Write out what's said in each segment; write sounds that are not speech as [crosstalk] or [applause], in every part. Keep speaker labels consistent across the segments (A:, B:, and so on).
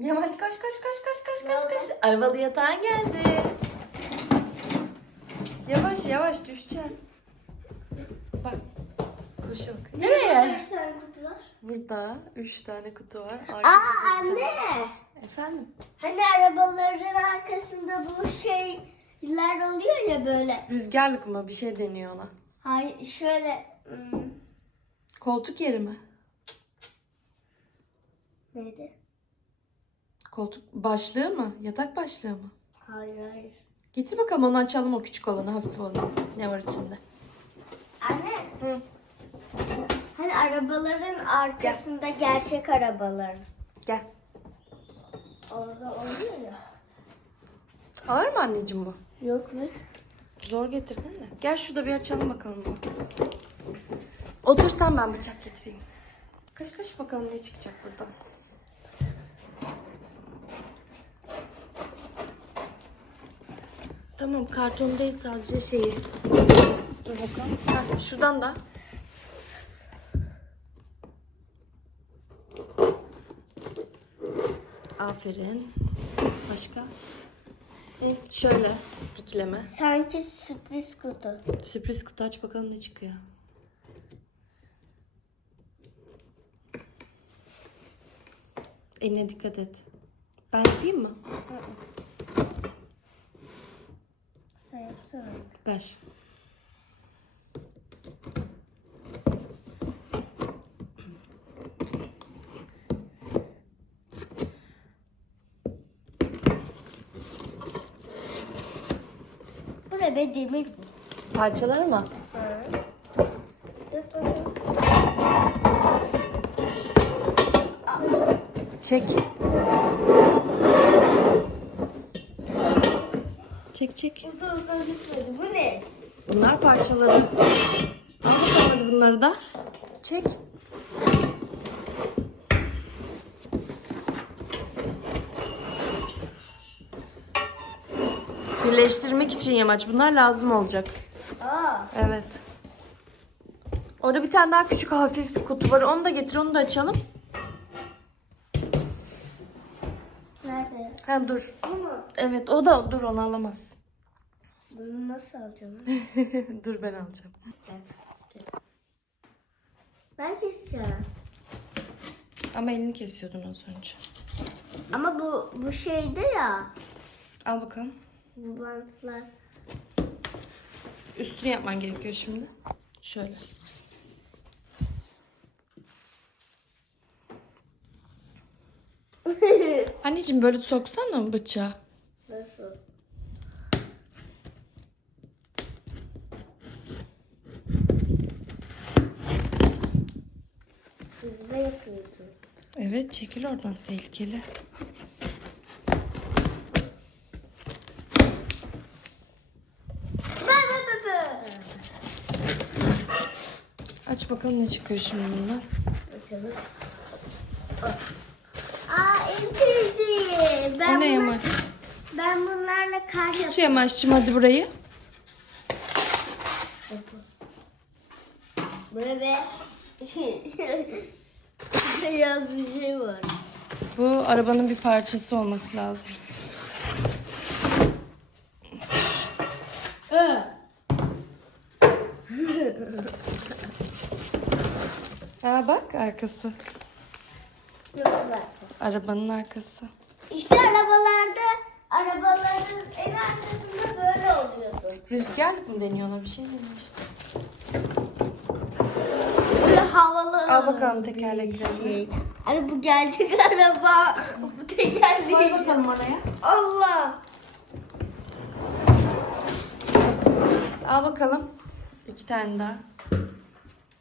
A: Yamaç koş koş koş koş koş koş koş. Arabalı yatağın geldi. Yavaş yavaş düşeceğim. Bak. Koşa bak. Nereye?
B: Kaç tane kutu var?
A: Burada üç tane kutu var. Arkada
B: Aa
A: bir tane-
B: anne.
A: Efendim?
B: Hani arabaların arkasında bu şeyler oluyor ya böyle.
A: Rüzgarlık mı? Bir şey deniyor ona.
B: Hayır şöyle. hmm,
A: Koltuk yeri mi?
B: neydi?
A: Koltuk başlığı mı? Yatak başlığı mı?
B: Hayır hayır.
A: Getir bakalım onu açalım o küçük olanı hafif olanı. Ne var içinde?
B: Anne
A: Hı.
B: hani arabaların arkasında gerçek arabalar.
A: Gel.
B: Orada oluyor ya.
A: Ağır mı anneciğim bu?
B: Yok mu?
A: Zor getirdin de. Gel şurada bir açalım bakalım bu. Otursan ben bıçak getireyim. Kaç kaç bakalım ne çıkacak buradan. Tamam karton değil sadece şeyi. Dur bakalım. Heh, şuradan da. Aferin. Başka? Hı, şöyle dikileme.
B: Sanki sürpriz kutu.
A: Sürpriz kutu aç bakalım ne çıkıyor. Eline dikkat et. Ben yapayım mı?
B: Sen yapsana.
A: Ver.
B: Bu ne be demir.
A: Parçaları mı? Çek. Çek çek.
B: Uzun uzun gitmedi. Bu ne?
A: Bunlar parçaları. Hadi bunları da. Çek. Birleştirmek için yamaç. Bunlar lazım olacak.
B: Aa.
A: Evet. Orada bir tane daha küçük hafif bir kutu var. Onu da getir, onu da açalım.
B: Nerede?
A: Ha dur.
B: Ama
A: Evet, o da dur onu alamazsın.
B: bunu nasıl alacağım? [laughs]
A: dur ben alacağım.
B: ben keseceğim.
A: Ama elini kesiyordun az önce.
B: Ama bu bu şeyde ya.
A: Al bakalım.
B: Bu bantlar.
A: Üstünü yapman gerekiyor şimdi. Şöyle. Anneciğim böyle soksana bıçağı.
B: nasıl? Süzme yapıyordum.
A: Evet çekil oradan tehlikeli. Aç bakalım ne çıkıyor şimdi bunlar.
B: Bakalım. Aa. Ben
A: O ne yamaç?
B: Ben bunlarla kar
A: Tut yamaççım hadi burayı.
B: Bu ne be? Beyaz bir şey var.
A: Bu arabanın bir parçası olması lazım. Aa bak arkası.
B: Nasıl var?
A: Arabanın arkası.
B: İşte arabalarda arabaların en arkasında böyle oluyordu.
A: Rüzgarlık mı deniyor ona bir şey deniyor işte.
B: Böyle havalı.
A: Al bakalım tekerleklerini.
B: Şey. Hani bu gerçek [laughs] araba. Bu tekerleği.
A: Koy bakalım oraya.
B: Allah.
A: Al bakalım. İki tane daha.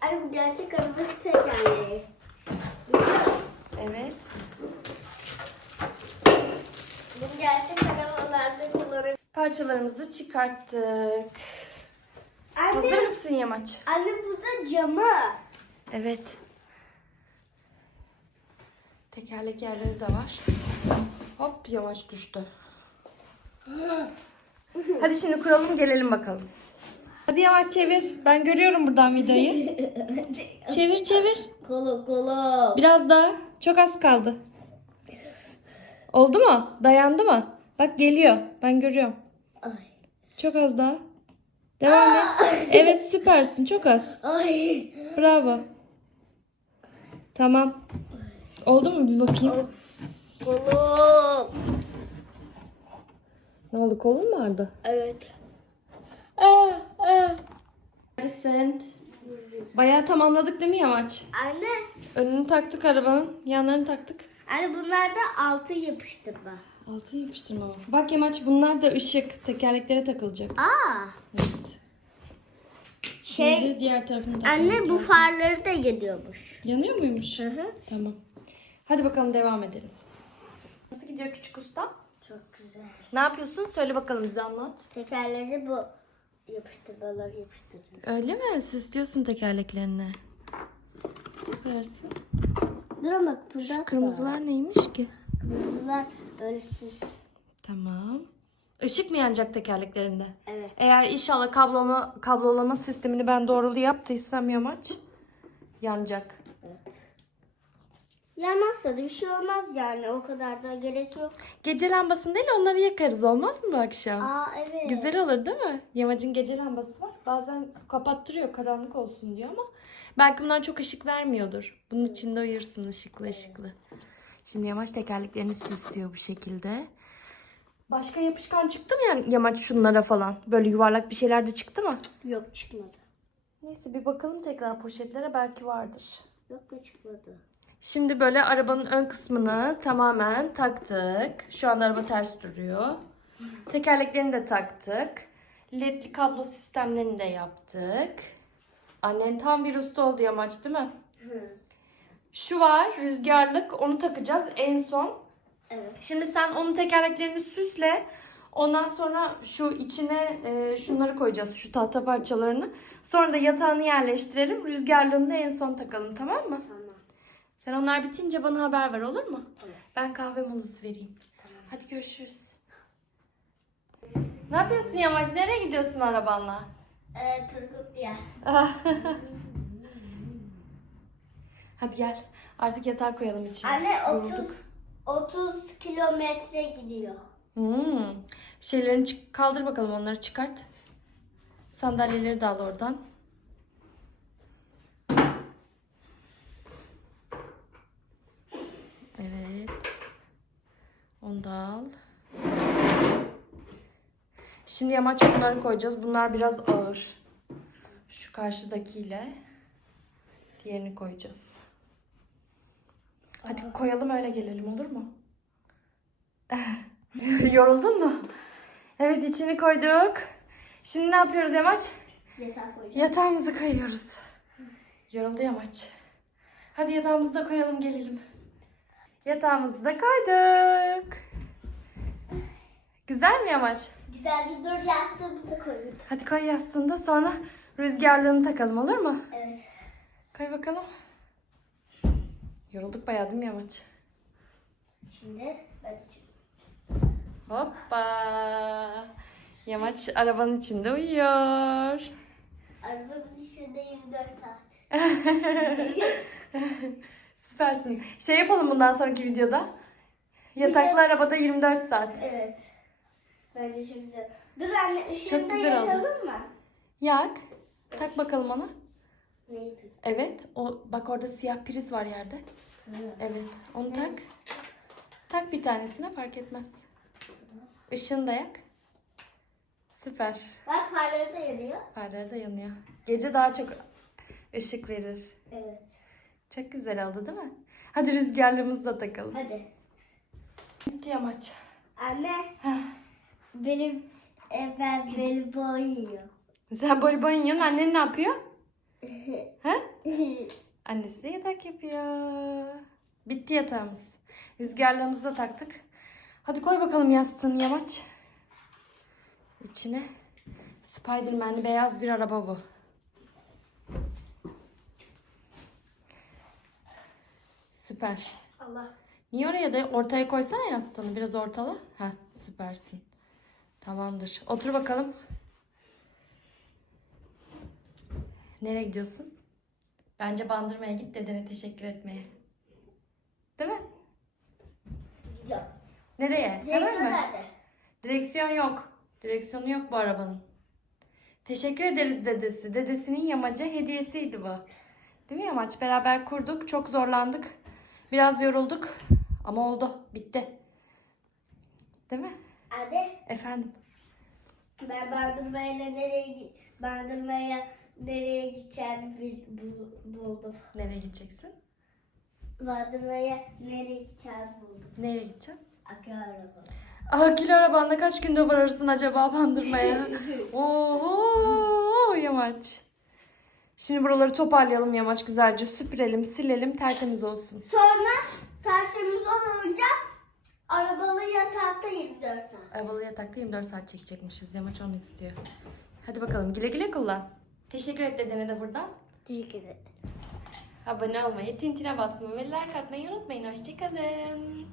B: Hani bu gerçek araba tekerleği.
A: Evet.
B: Bu gerçek arabalarda kullanır.
A: Parçalarımızı çıkarttık.
B: Anne,
A: Hazır mısın Yamaç?
B: anne bu da camı.
A: Evet. Tekerlek yerleri de var. Hop yamaç düştü. Hadi şimdi kuralım gelelim bakalım. Hadi yavaş çevir. Ben görüyorum buradan vidayı. [laughs] Çevir çevir.
B: Kolo kolo.
A: Biraz daha. Çok az kaldı. Oldu mu? Dayandı mı? Bak geliyor. Ben görüyorum. Çok az daha. Devam et. Evet süpersin. Çok az.
B: Ay.
A: Bravo. Tamam. Oldu mu bir bakayım.
B: Kolum.
A: Ne oldu kolun mu ağrıdı?
B: Evet.
A: Neredesin? Bayağı tamamladık değil mi yamaç?
B: Anne.
A: Önünü taktık arabanın. Yanlarını taktık.
B: Anne bunlar da altı yapıştırma.
A: Altı yapıştırma. Bak yamaç bunlar da ışık. Tekerleklere takılacak.
B: Aa.
A: Evet.
B: Şey.
A: Şimdi diğer tarafını takmamız
B: Anne bu
A: lazım.
B: farları da geliyormuş.
A: Yanıyor muymuş?
B: Hı hı.
A: Tamam. Hadi bakalım devam edelim. Nasıl gidiyor küçük usta?
B: Çok güzel.
A: Ne yapıyorsun? Söyle bakalım bize anlat.
B: Tekerleri bu yapıştırmalar yapıştırıyor.
A: Öyle mi? Süslüyorsun tekerleklerini. Süpersin.
B: Dur ama burada
A: Şu kırmızılar neymiş ki?
B: kırmızılar böyle süs.
A: Tamam. Işık mı yanacak tekerleklerinde?
B: Evet.
A: Eğer inşallah kablolama, kablolama sistemini ben doğrulu yaptıysam yamaç yanacak.
B: Yanmazsa da bir şey olmaz yani o kadar da gerek yok.
A: Gece lambasını değil onları yakarız olmaz mı bu akşam?
B: Aa evet.
A: Güzel olur değil mi? Yamacın gece lambası var. Bazen kapattırıyor karanlık olsun diyor ama belki bunlar çok ışık vermiyordur. Bunun içinde uyursun ışıklı ışıklı. Şimdi yamaç tekerleklerini süslüyor bu şekilde. Başka yapışkan çıktı mı yani yamaç şunlara falan? Böyle yuvarlak bir şeyler de çıktı mı?
B: Yok çıkmadı.
A: Neyse bir bakalım tekrar poşetlere belki vardır.
B: Yok da çıkmadı.
A: Şimdi böyle arabanın ön kısmını tamamen taktık. Şu anda araba ters duruyor. Tekerleklerini de taktık. LED'li kablo sistemlerini de yaptık. Annen tam bir usta oldu yamaç değil mi? Şu var rüzgarlık onu takacağız en son.
B: Evet.
A: Şimdi sen onun tekerleklerini süsle. Ondan sonra şu içine e, şunları koyacağız şu tahta parçalarını. Sonra da yatağını yerleştirelim. Rüzgarlığını da en son takalım tamam mı?
B: Tamam.
A: Sen onlar bitince bana haber ver olur mu?
B: Olur.
A: Ben kahve molası vereyim. Hadi görüşürüz. Ne yapıyorsun Yamaç? Nereye gidiyorsun arabanla?
B: Ee, Turgut ya. [laughs]
A: Hadi gel. Artık yatağa koyalım içine.
B: Anne
A: Yorulduk.
B: 30 30 kilometre gidiyor.
A: Hmm. Şeylerini çık- kaldır bakalım onları çıkart. Sandalyeleri de al oradan. Evet. Onu da al. Şimdi yamaç bunları koyacağız. Bunlar biraz ağır. Şu karşıdakiyle diğerini koyacağız. Hadi koyalım öyle gelelim olur mu? [laughs] Yoruldun mu? Evet içini koyduk. Şimdi ne yapıyoruz Yamaç? Yatağımızı koyuyoruz. Yoruldu Yamaç. Hadi yatağımızı da koyalım gelelim. Yatağımızı da koyduk. Güzel mi Yamaç?
B: Güzel bir dur yastığımı da koyayım.
A: Hadi koy yastığını da sonra rüzgarlığını takalım olur mu?
B: Evet.
A: Koy bakalım. Yorulduk bayağı değil mi Yamaç?
B: Şimdi ben.
A: Hoppa. Yamaç arabanın içinde uyuyor.
B: Arabanın içinde 24 saat. [laughs]
A: Süpersin. Şey yapalım bundan sonraki videoda. Yataklı arabada 24 saat.
B: Evet. Bence çok güzel. Dur anne ışığını da
A: güzel oldu.
B: yakalım mı?
A: Yak. Tak bakalım ona.
B: Neydi?
A: Evet. O bak orada siyah priz var yerde. Evet. Onu tak. Tak bir tanesine fark etmez. Işığını da yak. Süper.
B: Bak farları da yanıyor.
A: Farları da yanıyor. Gece daha çok ışık verir.
B: Evet.
A: Çok güzel oldu değil mi? Hadi rüzgarlığımızı da takalım.
B: Hadi.
A: Bitti yamaç.
B: Anne
A: Heh.
B: Benim e, ben benim boyuyor.
A: Sen boy yiyorsun. Annen ne yapıyor? [laughs] Ha? Annesi de yatak yapıyor. Bitti yatağımız. Rüzgarlığımızı da taktık. Hadi koy bakalım yastığını yamaç. İçine. Spiderman'li beyaz bir araba bu. Süper.
B: Allah.
A: Niye oraya da ortaya koysana yastığını biraz ortala. Ha süpersin. Tamamdır. Otur bakalım. Nereye gidiyorsun? Bence bandırmaya git dedene teşekkür etmeye. Değil mi?
B: Ya.
A: Nereye? Hemen mi?
B: nerede?
A: Direksiyon yok. Direksiyonu yok bu arabanın. Teşekkür ederiz dedesi. Dedesinin yamaca hediyesiydi bu. Değil mi yamaç? Beraber kurduk. Çok zorlandık. Biraz yorulduk. Ama oldu. Bitti. Değil mi?
B: Anne
A: Efendim.
B: ben bandırmayla nereye bandırmaya nereye gideceğimi buldum.
A: Nereye gideceksin?
B: Bandırmaya nereye gideceğimi buldum.
A: Nereye gideceksin?
B: Akü araba.
A: Akülü arabanla kaç günde varırsın acaba bandırmaya? [laughs] Oo yamaç. Şimdi buraları toparlayalım yamaç güzelce süpürelim, silelim, tertemiz olsun.
B: Sonra tertemiz olunca arabalı yatakta 24 saat.
A: Arabalı yatakta 24 saat çekecekmişiz. Yamaç onu istiyor. Hadi bakalım güle güle kullan. Teşekkür et dedene de buradan.
B: Teşekkür ederim.
A: Abone olmayı, tintine basmayı ve like atmayı unutmayın. Hoşçakalın.